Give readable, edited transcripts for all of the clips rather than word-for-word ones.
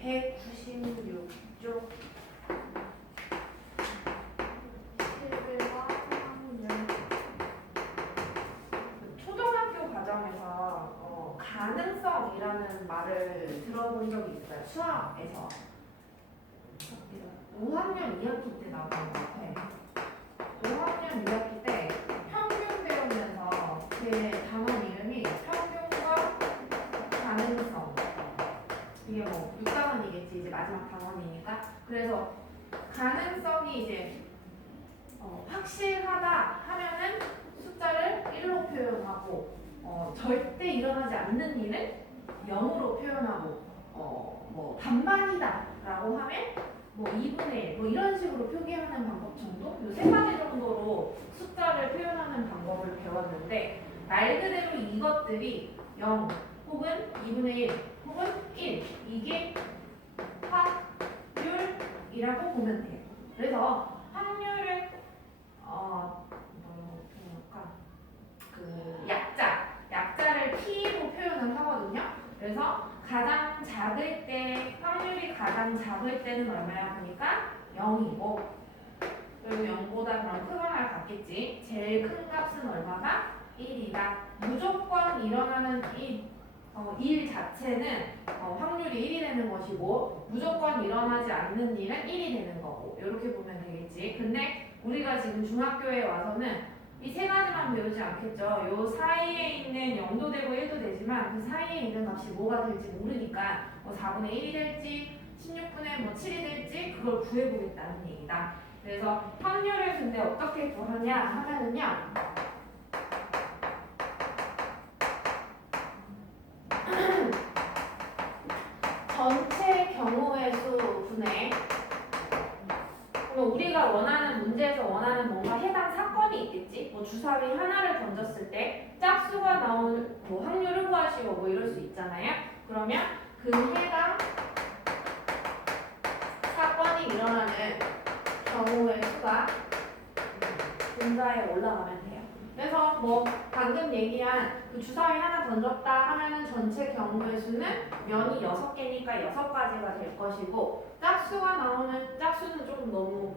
196쪽 11과 3학년 초등학교 과정에서 가능성이라는 말을 들어본 적이 있어요. 수학에서 5학년 2학기 때 나온 것 같아. 5학년 2학기 때 평균 배우면서 제 단원 이름이 평균과 가능성. 이게 뭐 6단원이겠지. 이제 마지막 단원이니까. 그래서 가능성이 이제 확실하다 하면은 숫자를 1로 표현하고 절대 일어나지 않는 일은 0으로 표현하고 뭐 반반이다 라고 하면 뭐 2분의 1 뭐 이런 식으로 표기하는 방법 정도? 이 세 가지 정도로 숫자를 표현하는 방법을 배웠는데 말 그대로 이것들이 0 혹은 2분의 1 혹은 1 이게 확률이라고 보면 돼요. 그래서 확률은 뭐라고 표현할까? 그 약자를 t로 표현을 하거든요. 그래서 가장 작을 때 확률이 가장 작을 때는 얼마야 보니까 0이고 그리고 0보다 그럼 크거나 같겠지. 제일 큰 값은 얼마다? 1이다. 무조건 일어나는 일 자체는 확률이 1이 되는 것이고 무조건 일어나지 않는 일은 1이 되는 거고 이렇게 보면 되겠지. 근데 우리가 지금 중학교에 와서는 이 세 가지만 배우지 않겠죠. 요 사이에 있는 0도 되고 1도 되지만 그 사이에 있는 값이 뭐가 될지 모르니까 뭐 4분의 1이 될지 16분의 뭐 7이 될지 그걸 구해보겠다는 얘기다. 그래서 확률을 근데 어떻게 구하냐 하면은요. 전체 경우의 수 분의 우리가 원하는 문제에서 원하는 뭔가 해당 사건이 있겠지. 뭐 주사위 하나를 던졌을 때 짝수가 나오는 뭐 확률을 구하시오 뭐 이럴 수 있잖아요. 그러면 그 해당 사건이 일어나는 경우의 수가 분자에 올라가면 돼요. 그래서 뭐 방금 얘기한 그 주사위 하나 던졌다 하면은 전체 경우의 수는 면이 6개니까 6가지가 될 것이고 짝수가 나오는 짝수는 조금 너무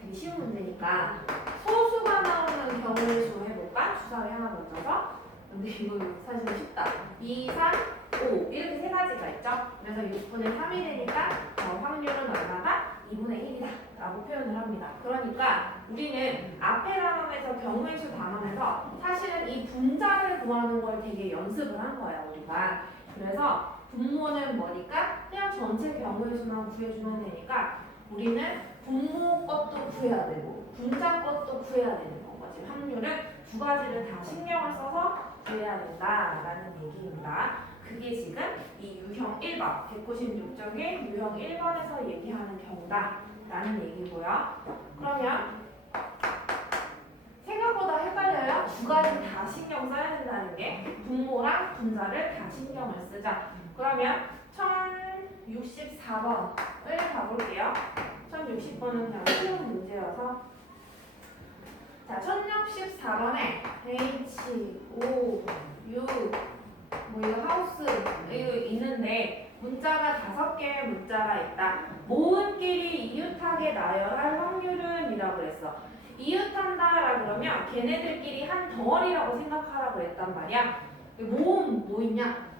되게 쉬운 문제니까 소수가 나오는 경우의 수 해볼까? 주사위 하나 던져서 근데 이거 사실은 쉽다. 2, 3, 5 이렇게 세 가지가 있죠. 그래서 6분의 3이 되니까 확률은 얼마다? 2분의 1이다 라고 표현을 합니다. 그러니까 우리는 앞에 단원에서 경우의 수 단원에서 사실은 이 분자를 구하는 걸 되게 연습을 한 거예요. 우리가. 그래서 분모는 뭐니까 그냥 전체 경우의 수만 구해주면 되니까 우리는 분모 것도 구해야 되고 분자 것도 구해야 되는 거지. 확률은 두 가지를 다 신경을 써서 구해야 된다라는 얘기입니다. 그게 지금 이 유형 1번 196쪽의 유형 1번에서 얘기하는 경우다라는 얘기고요. 그러면 생각보다 헷갈려요. 두 가지 다 신경 써야 된다는 게 분모랑 분자를 다 신경을 쓰자. 그러면 1064번을 가볼게요. 1060번은 그냥 쉬운 문제여서 자 1064번에 H, O, U 뭐 이거 하우스 이거 있는데 문자가 5개의 문자가 있다. 모음끼리 이웃하게 나열할 확률은 이라고 그랬어. 이웃한다라 그러면 걔네들끼리 한 덩어리라고 생각하라고 그랬단 말이야. 모음 뭐 있냐?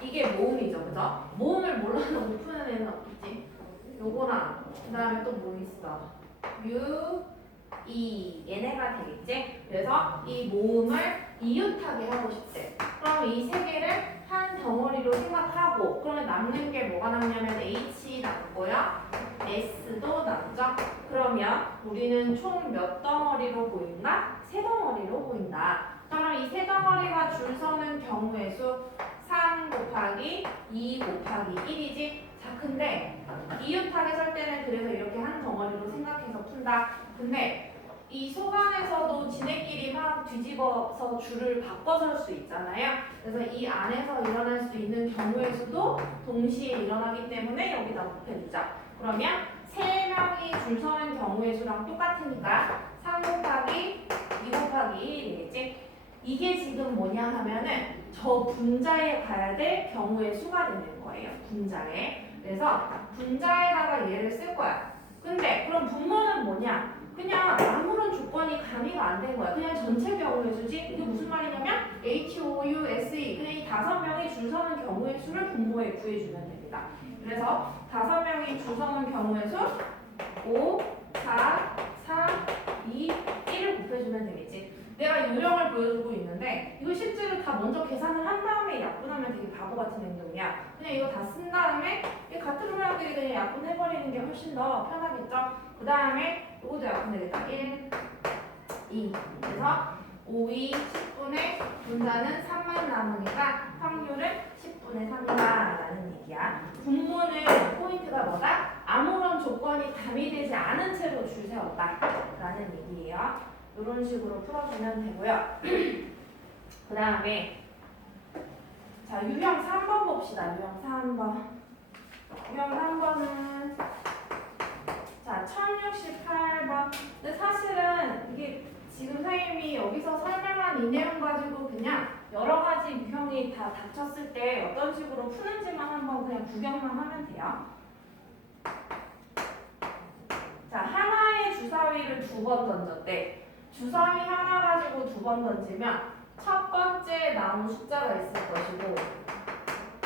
이게 모음이죠, 그죠? 모음을 몰라서 못 푸는 애는 없겠지. 요거랑 그 다음에 또 뭐 있어? U, E 얘네가 되겠지? 그래서 이 모음을 이웃하게 하고 싶대. 그럼 이 세 개를 한 덩어리로 생각하고 그러면 남는 게 뭐가 남냐면 H 남고요. S도 남죠? 그러면 우리는 총 몇 덩어리로 보인다? 세 덩어리로 보인다. 그럼 이 세 덩어리가 줄 서는 경우의 수 3 곱하기 2 곱하기 1이지? 자, 근데 이웃하게 설 때는 그래서 이렇게 한 덩어리로 생각해서 푼다. 근데 이 속안에서도 지네끼리 막 뒤집어서 줄을 바꿔 설 수 있잖아요. 그래서 이 안에서 일어날 수 있는 경우의 수도 동시에 일어나기 때문에 여기다 곱해주자. 그러면 3명이 줄 서는 경우의 수랑 똑같으니까 3 곱하기 2 곱하기 1이 되겠지? 이게 지금 뭐냐 하면은 저 분자에 가야 될 경우의 수가 되는 거예요. 분자에. 그래서 분자에다가 얘를 쓸 거야. 근데 그럼 분모는 뭐냐? 그냥 아무런 조건이 가미가 안 된 거야. 그냥 전체 경우의 수지. 이게 무슨 말이냐면 HOUSE 그냥 이 5명이 줄 서는 경우의 수를 분모에 구해주면 됩니다. 그래서 5명이 줄 서는 경우의 수 5, 4, 3, 2, 1을 곱해주면 되겠지. 내가 요령을 보여주고 있는데 이거 실제로 다 먼저 계산을 한 다음에 약분하면 되게 바보 같은 행동이야. 그냥 이거 다 쓴 다음에 이 같은 모양들이 그냥 약분해버리는 게 훨씬 더 편하겠죠. 그 다음에 이것도 약분되겠다. 1, 2. 그래서 5이 10분의 분자는 3만 남으니까 확률은 10분의 3이다 라는 얘기야. 분모는 포인트가 뭐다? 아무런 조건이 가미되지 않은 채로 줄 세웠다 라는 얘기예요. 이런 식으로 풀어주면 되고요. 그 다음에 자 유형 3번 봅시다. 유형 3번. 유형 3번은 자 1068번. 근데 사실은 이게 지금 선생님이 여기서 설명한 이 내용 가지고 그냥 여러 가지 유형이 다 닥쳤을 때 어떤 식으로 푸는지만 한번 그냥 구경만 하면 돼요. 자 하나의 주사위를 2번 던졌대. 주사위 하나 가지고 2번 던지면 첫 번째 나온 숫자가 있을 것이고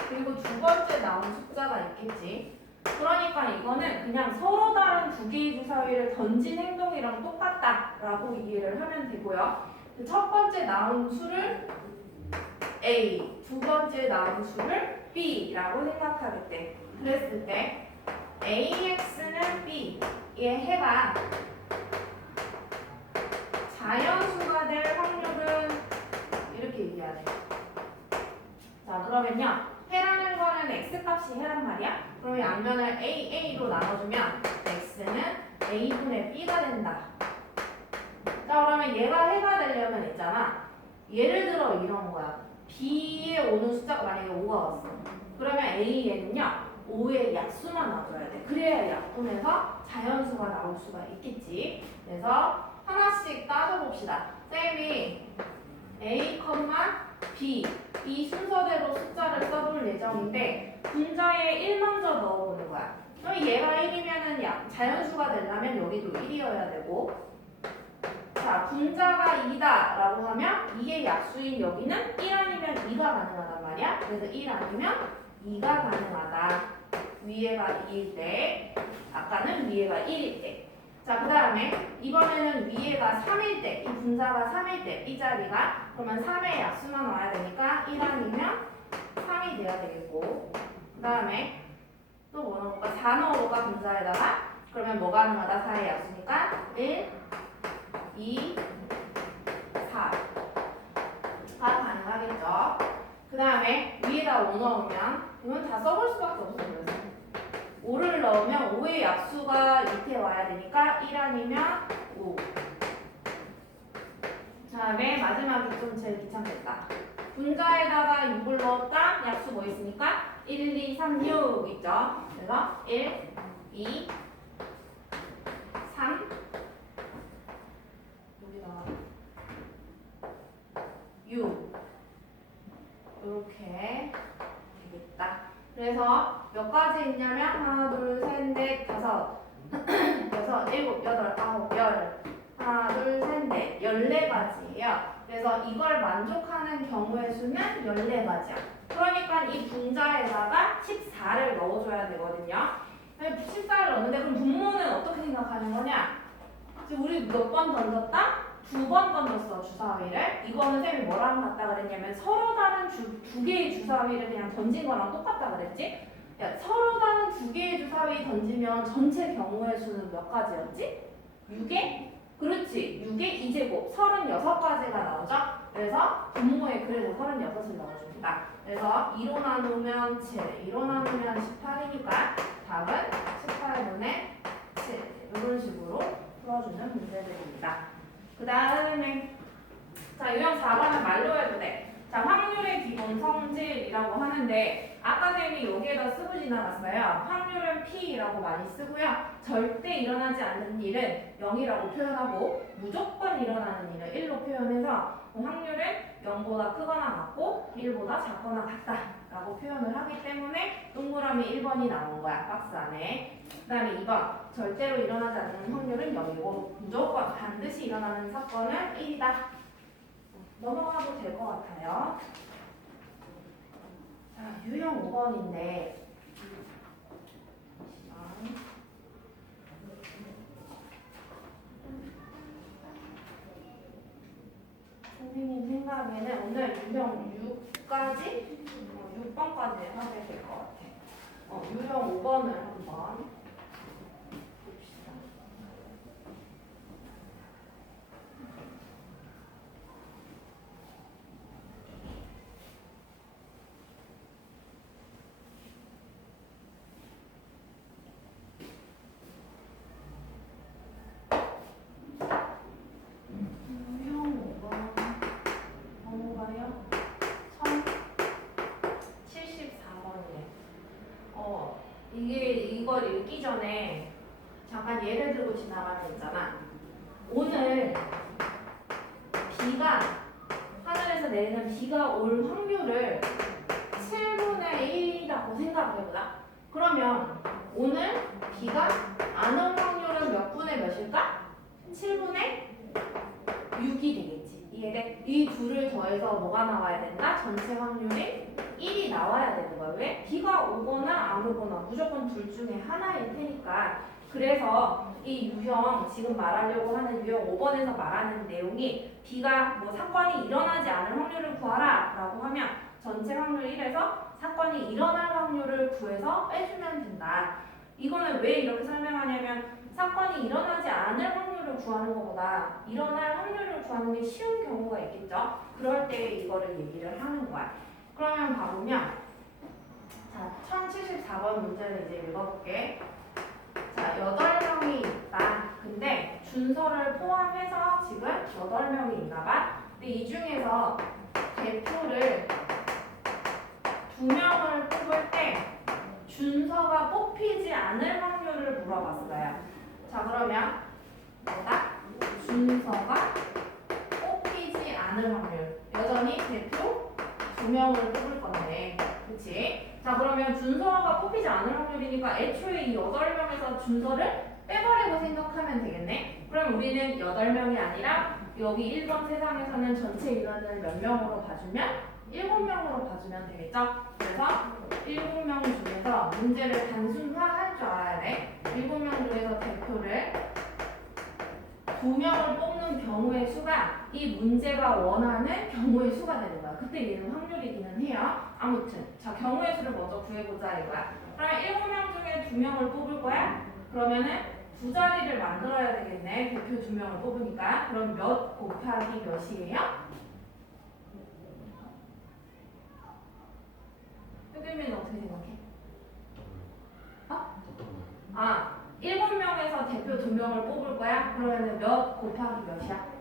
그리고 두 번째 나온 숫자가 있겠지. 그러니까 이거는 그냥 서로 다른 2개의 주사위를 던진 행동이랑 똑같다라고 이해를 하면 되고요. 첫 번째 나온 수를 A, 두 번째 나온 수를 B라고 생각하겠대. 그랬을 때 AX는 B, 얘 해가 자연수가 될 확률은 이렇게 얘기하네. 자 그러면요 해라는 거는 x값이 해란 말이야. 그럼 양면을 AA로 나눠주면 x는 A분의 B가 된다. 자 그러면 얘가 해가 되려면 있잖아. 예를 들어 이런 거야. B에 오는 숫자가 만약에 5가 왔어. 그러면 A에는요 5의 약수만 놔줘야 돼. 그래야 약분해서 자연수가 나올 수가 있겠지. 그래서 하나씩 따져봅시다. 쌤이 A, B 이 순서대로 숫자를 써볼 예정인데 분자에 1 먼저 넣어보는 거야. 그럼 얘가 1이면은 자연수가 되려면 여기도 1이어야 되고 자 분자가 2다 라고 하면 이게 약수인 여기는 1 아니면 2가 가능하단 말이야. 그래서 1 아니면 2가 가능하다. 위에가 2일 때 아까는 위에가 1일 때. 자 그 다음에 이번에는 위에가 3일 때, 이 분자가 3일 때, 이 자리가 그러면 3의 약수만 와야 되니까 1 아니면 3이 돼야 되겠고 그 다음에 또 뭐 넣을까? 4 넣어볼까 분자에다가 그러면 뭐가 가능하다? 4의 약수니까 1, 2, 4가 가능하겠죠. 그 다음에 위에다 5 넣으면 이건 다 써볼 수밖에 없어. 그래서 5를 넣으면 5의 약수가 밑에 와야 되니까 1 아니면 5. 그 다음에 마지막이 좀 제일 귀찮겠다. 분자에다가 6을 넣었다. 약수 뭐 있으니까 1, 2, 3, 6 있죠. 그래서 1, 2, 3 여기다가 6 이렇게 되겠다. 그래서 몇 가지 있냐면 하나, 둘, 셋, 넷, 다섯, 여섯, 일곱, 여덟, 아홉, 열. 하나, 둘, 셋, 넷. 14가지예요. 그래서 이걸 만족하는 경우의 수는 14가지야. 그러니까 이 분자에다가 14를 넣어줘야 되거든요. 14를 넣는데 그럼 분모는 어떻게 생각하는 거냐? 지금 우리 몇 번 던졌다? 2번 던졌어 주사위를. 이거는 쌤이 뭐랑 같다 그랬냐면 서로 다른 2개의 주사위를 그냥 던진 거랑 똑같다 그랬지? 야, 서로 다른 2개의 주사위 던지면 전체 경우의 수는 몇 가지였지? 6에? 그렇지. 6에 2제곱 36가지가 나오죠? 그래서 분모에 그래서 36을 넣어줍니다. 그래서 2로 나누면 7, 2로 나누면 18이니까 답은 18분의 7 이런 식으로 풀어주는 문제들입니다. 그 다음에 자 유형 4번은 말로 해도 돼. 자 확률의 기본 성질이라고 하는데 아까 쌤이 여기에다 쓰고 지나갔어요. 확률은 P라고 많이 쓰고요. 절대 일어나지 않는 일은 0이라고 표현하고 무조건 일어나는 일은 1로 표현 표현해서 확률은 0보다 크거나 같고 1보다 작거나 같다 라고 표현을 하기 때문에 동그라미 1번이 나온 거야, 박스 안에. 그 다음에 2번, 절대로 일어나지 않는 확률은 0이고 무조건 반드시 일어나는 사건은 1이다. 넘어가도 될 것 같아요. 자, 유형 5번인데 선생님 생각에는 오늘 유형 6까지? 6번까지 하게 될 것 같아. 유형 5번을 한번 봅시다. 유형 5번 번호가요? 1074번이에요. 이걸 읽기 전에 잠깐 예를 들고 지나가면 있잖아. 오늘 비가, 하늘에서 내리는 비가 올 확률을 7분의 1이라고 생각을 해보자. 그러면 오늘 비가 안 올 확률은 몇 분의 몇일까? 7분의 6이 되겠지. 이게 이 둘을 더해서 뭐가 나와야 된다? 전체 확률이 1이 나와야 되는 거야. 왜? 비가 오거나 안 오거나 무조건 둘 중에 하나일 테니까. 그래서 이 유형, 지금 말하려고 하는 유형 5번에서 말하는 내용이 비가 뭐 사건이 일어나지 않을 확률을 구하라 라고 하면 전체 확률 1에서 사건이 일어날 확률을 구해서 빼주면 된다. 이거는 왜 이렇게 설명하냐면 사건이 일어나지 않을 확률을 구하는 것보다 일어날 확률을 구하는 게 쉬운 경우가 있겠죠. 그럴 때 이거를 얘기를 하는 거야. 그러면 봐보면 자, 1074번 문제를 이제 읽어볼게. 자, 8명이 있다. 근데 준서를 포함해서 지금 8명이 있나 봐. 근데 이 중에서 대표를 2명을 뽑을 때 준서가 뽑히지 않을 확률을 물어봤어요. 자, 그러면 뭐다? 준서가 뽑히지 않을 확률. 여전히 대표 2명을 뽑을 건데, 그치? 자, 그러면 준서가 뽑히지 않을 확률이니까 애초에 이 8명에서 준서를 빼버리고 생각하면 되겠네? 그럼 우리는 8명이 아니라 여기 1번 세상에서는 전체 인원을 몇 명으로 봐주면? 7명으로 봐주면 되겠죠? 그래서 7명 중에서 문제를 단순화할 줄 알아야 돼. 7명 중에서 대표를 2명을 뽑는 경우의 수가 이 문제가 원하는 경우의 수가 되는 거야. 그때 얘는 확률이기는 해요. 아무튼 자, 경우의 수를 먼저 구해보자 이거야. 그러면 7명 중에 2명을 뽑을 거야? 그러면은 두 자리를 만들어야 되겠네. 대표 2명을 뽑으니까. 그럼 몇 곱하기 몇이에요? 효규민은 어떻게 생각해? 아, 7명에서 대표 2명을 뽑을 거야? 그러면 몇 곱하기 몇이야?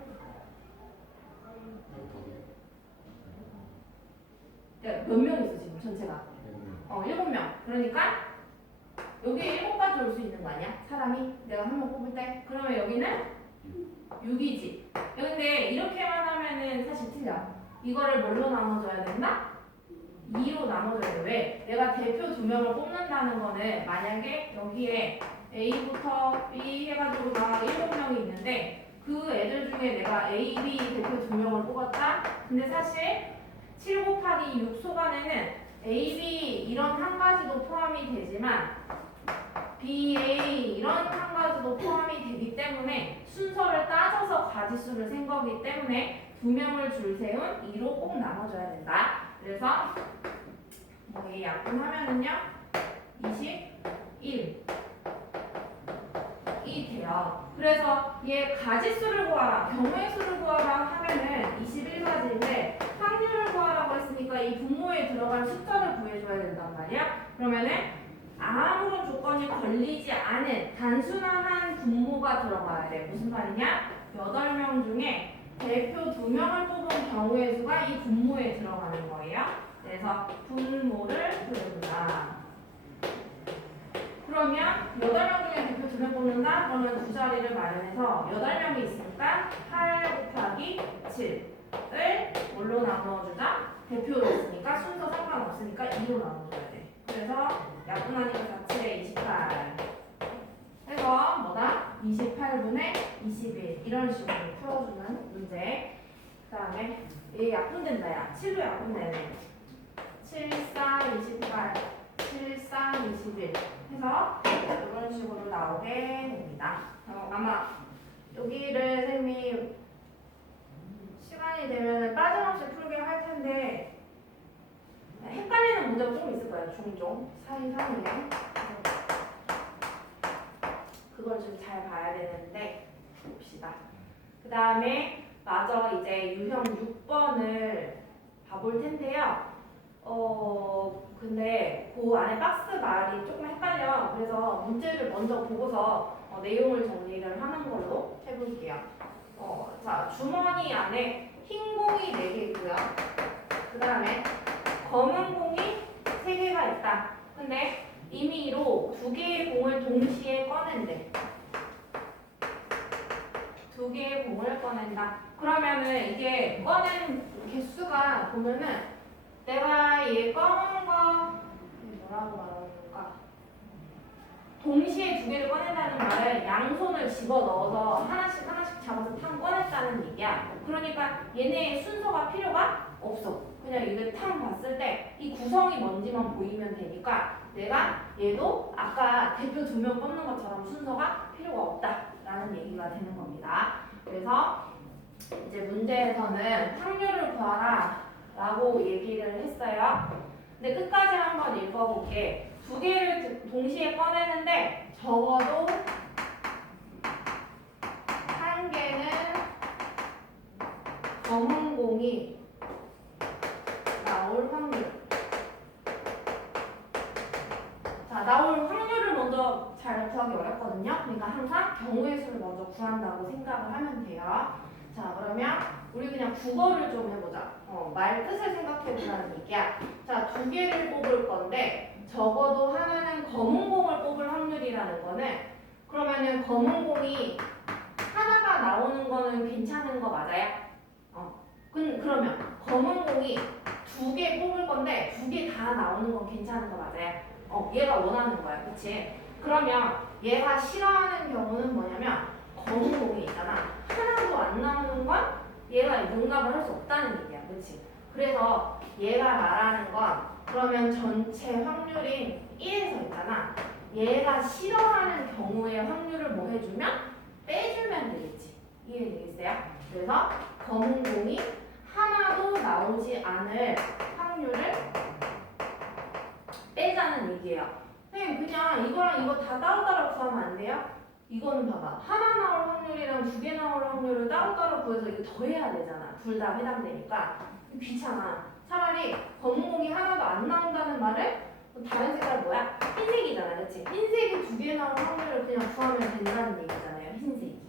몇 명 있어 지금 전체가? 7명. 그러니까 여기 7까지 올 수 있는 거 아니야? 사람이? 내가 한 명 뽑을 때? 그러면 여기는 6이지. 근데 이렇게만 하면은 사실 틀려. 이거를 뭘로 나눠줘야 된다? 2로 나눠줘야 돼. 왜? 내가 대표 2명을 뽑는다는 거는 만약에 여기에 A부터 B 해가지고 다 7명이 있는데 그 애들 중에 내가 A, B 대표 2명을 뽑았다? 근데 사실 7 곱하기 6 속안에는 A, B 이런 한 가지도 포함이 되지만 B, A 이런 한 가지도 포함이 되기 때문에 순서를 따져서 가지수를 센 거기 때문에 2명을 줄 세운 2로 꼭 나눠줘야 된다. 그래서 이 약분하면은요 21이 돼요. 그래서 얘 가지수를 구하라, 경우의 수를 구하라 하면은 21가지인데 확률을 구하라고 했으니까 이 분모에 들어갈 숫자를 구해줘야 된단 말이야. 그러면은 아무런 조건이 걸리지 않은 단순한 분모가 들어가야 돼. 무슨 말이냐? 8명 중에 대표 2명을 뽑은 경우의 수가 이 분모에 들어가는 거예요. 그래서 분모를 구해준다. 그러면 8명 중에 대표 2명 뽑는다? 그러면 두 자리를 마련해서 8명이 있으니까 8 곱하기 7을 뭘로 나눠주자? 대표로 있으니까 순서 상관없으니까 2로 나눠줘야 돼. 그래서 약분하니까 47에 28. 해서 뭐다? 28분의 21 이런 식으로 풀어주는 문제. 그 다음에 얘 약분된다 야. 7로 약분되네. 7, 4, 28, 7, 4, 21 해서 이런 식으로 나오게 됩니다. 아마 여기를 선생님이 시간이 되면 빠짐없이 풀게 할 텐데 헷갈리는 문제가 조금 있을 거예요. 종종 사이사이에 그걸 좀 잘 봐야 되는데 봅시다. 그 다음에 마저 이제 유형 6번을 봐볼 텐데요. 근데 그 안에 박스 말이 조금 헷갈려. 그래서 문제를 먼저 보고서 내용을 정리를 하는 걸로 해볼게요. 자, 주머니 안에 흰 공이 4개 있고요. 그 다음에 검은 공이 3개가 있다. 근데 임의로 2개의 공을 동시에 꺼낸대. 2개의 공을 꺼낸다. 그러면은 이게 꺼낸 개수가 보면은 내가 얘 검은 거 뭐라고 말할까? 동시에 2개를 꺼낸다는 말은 양손을 집어 넣어서 하나씩 잡아서 탕 꺼냈다는 얘기야. 그러니까 얘네의 순서가 필요가 없어. 그냥 이게 탕 봤을 때 이 구성이 뭔지만 보이면 되니까 내가 얘도 아까 대표 2명 뽑는 것처럼 순서가 필요가 없다라는 얘기가 되는 겁니다. 그래서 이제 문제에서는 확률을 구하라 라고 얘기를 했어요. 근데 끝까지 한번 읽어볼게. 2개를 동시에 꺼내는데 적어도 1개는 검은 공이 나올 확률. 자, 나올 확률을 먼저 잘 구하기 어렵거든요. 그러니까 항상 경우의 수를 먼저 구한다고 생각을 하면 돼요. 자, 그러면 우리 그냥 국어를 좀 해보자. 말 뜻을 생각해보자는 얘기야. 자, 2개를 뽑을 건데 적어도 하나는 검은 공을 뽑을 확률이라는 거는 그러면은 검은 공이 하나가 나오는 거는 괜찮은 거 맞아요? 그러면 검은 공이 2개 뽑을 건데 2개 다 나오는 건 괜찮은 거 맞아요? 얘가 원하는 거야, 그치? 그러면 얘가 싫어하는 경우는 뭐냐면 검은 공이 있잖아. 하나도 안 나오는 건 얘가 능가를 할 수 없다는 얘기야, 그치? 그래서 얘가 말하는 건 그러면 전체 확률인 1에서 있잖아. 얘가 싫어하는 경우의 확률을 뭐 해주면? 빼주면 되겠지. 이해되겠어요? 그래서 검은 공이 하나도 나오지 않을 확률을 빼자는 얘기예요. 선생님 그냥 이거랑 이거 다 따로따로 구하면 안 돼요? 이거는 봐봐. 하나 나올 확률이랑 2개 나올 확률을 따로따로 구해서 이거 더해야 되잖아. 둘 다 해당되니까. 귀찮아. 차라리 검은 공이 하나도 안 나온다는 말을 다른 색깔 뭐야? 흰색이잖아. 그치? 흰색이 2개 나올 확률을 그냥 구하면 된다는 얘기잖아요. 흰색이.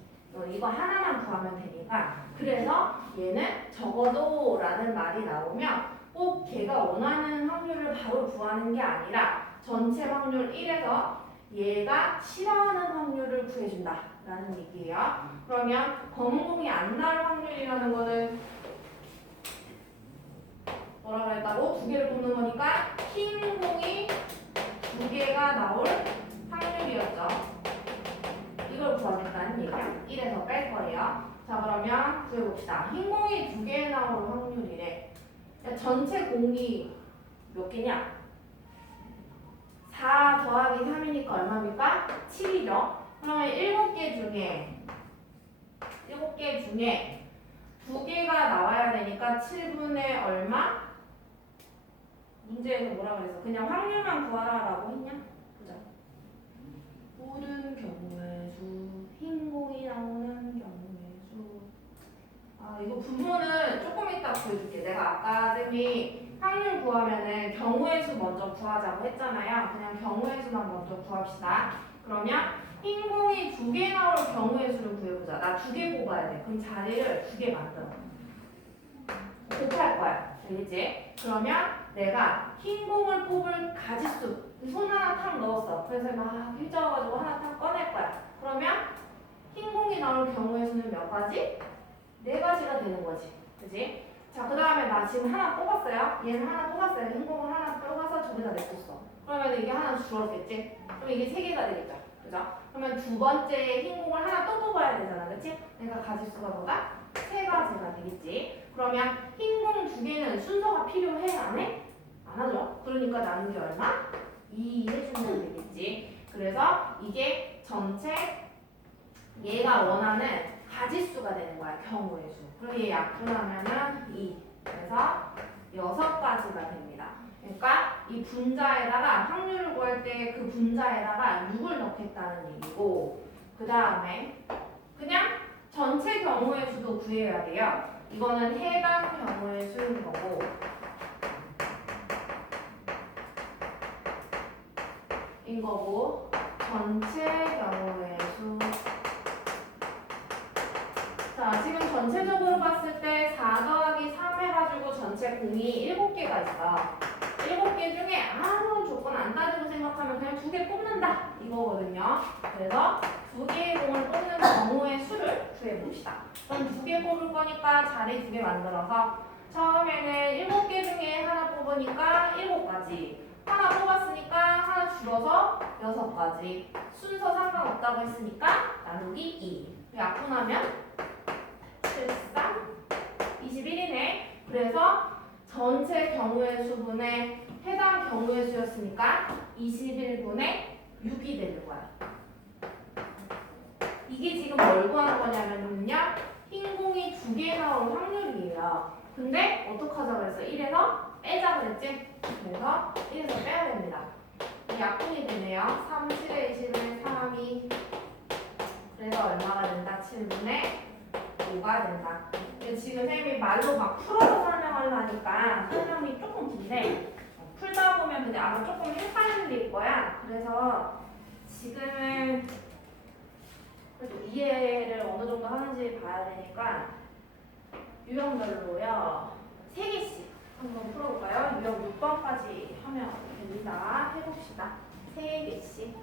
이거 하나만 구하면 되니까. 그래서 얘는 적어도 라는 말이 나오면 꼭 걔가 원하는 확률을 바로 구하는 게 아니라 전체 확률 1에서 얘가 싫어하는 확률을 구해준다 라는 얘기예요. 그러면 검은 공이 안 나올 확률이라는 거는 뭐라고 했다고? 2개를 뽑는 거니까 흰 공이 2개가 나올 확률이었죠. 이걸 구하겠다는 얘기야. 1에서 뺄 거예요. 자, 그러면 구해봅시다. 흰 공이 2개 나올 확률이래. 전체 공이 몇 개냐? 4 더하기 3이니까 얼마입니까? 7이죠. 그러면 7개 중에 2개가 나와야 되니까 7분의 얼마? 문제에서 뭐라 그랬어? 그냥 확률만 구하라라고 했냐? 보자. 모든 경우의 수, 흰 공이 나오는 경우의 수. 이거 부분은 조금 이따 보여줄게. 내가 아까 쌤이 확률 구하면은 경우의 수 먼저 구하자고 했잖아요. 그냥 경우의 수만 먼저 구합시다. 그러면 흰 공이 2개 나올 경우의 수를 구해보자. 나 2개 뽑아야 돼. 그럼 자리를 2개 만들어. 곱할 거야. 알겠지? 그러면 내가 흰 공을 뽑을 가지수 손 하나 탁 넣었어. 그래서 막 휘저어가지고 하나 탁 꺼낼 거야. 그러면 흰 공이 나올 경우의 수는 몇 가지? 네 가지가 되는 거지. 그지? 자, 그 다음에 나 지금 하나 뽑았어요. 얘는 하나 뽑았어요. 행복을 하나 뽑아서 저기다 냈었어. 그러면 이게 하나 줄어들겠지? 그럼 이게 세 개가 되겠죠. 그죠? 그러면 두 번째 흰공을 하나 또 뽑아야 되잖아. 그치? 그러니까 가짓수가 뭐다? 세 가지가 되겠지. 그러면 흰공 두 개는 순서가 필요해? 안 해? 안 하죠. 그러니까 나누기 얼마? 2 해주면 되겠지. 그래서 이게 전체 얘가 원하는 가짓수가 되는 거야. 경우의 수. 그럼 얘 약분하면은 2. 그래서 6가지가 됩니다. 그러니까 이 분자에다가 확률을 구할 때 그 분자에다가 6을 넣겠다는 얘기고, 그 다음에 그냥 전체 경우의 수도 구해야 돼요. 이거는 해당 경우의 수인 거고, 인 거고, 전체 경우의 수. 자, 지금 전체적으로 봤을 때 4 더하기 3 해가지고 전체 공이 7개가 있어. 7개 중에 아무런 조건 안 따지고 생각하면 그냥 2개 뽑는다 이거거든요. 그래서 2개의 공을 뽑는 경우의 수를 구해봅시다. 그럼 2개 뽑을 거니까 자리 2개 만들어서 처음에는 7개 중에 하나 뽑으니까 7가지, 하나 뽑았으니까 하나 줄어서 6가지, 순서 상관없다고 했으니까 나누기 2. 약분하면 73, 21이네. 그래서 전체 경우의 수분의 해당 경우의 수였으니까 21분의 6이 되는 거야. 이게 지금 뭘 구하는 거냐면요. 흰 공이 2개 나올 확률이에요. 근데 어떡하자고 그랬어? 1에서 빼자 그랬지? 그래서 1에서 빼야 됩니다. 약분이 되네요. 3, 7에 21, 3이. 그래서 얼마가 된다? 7분의 5가 된다. 지금 쌤이 말로 막 풀어서 설명하려니까 설명이 조금 긴데 풀다 보면 근데 아마 조금 헷갈릴 거야. 그래서 지금은 그래도 이해를 어느 정도 하는지 봐야 되니까 유형별로요. 3개씩 한번 풀어볼까요? 유형 6번까지 하면 됩니다. 해봅시다. 3개씩.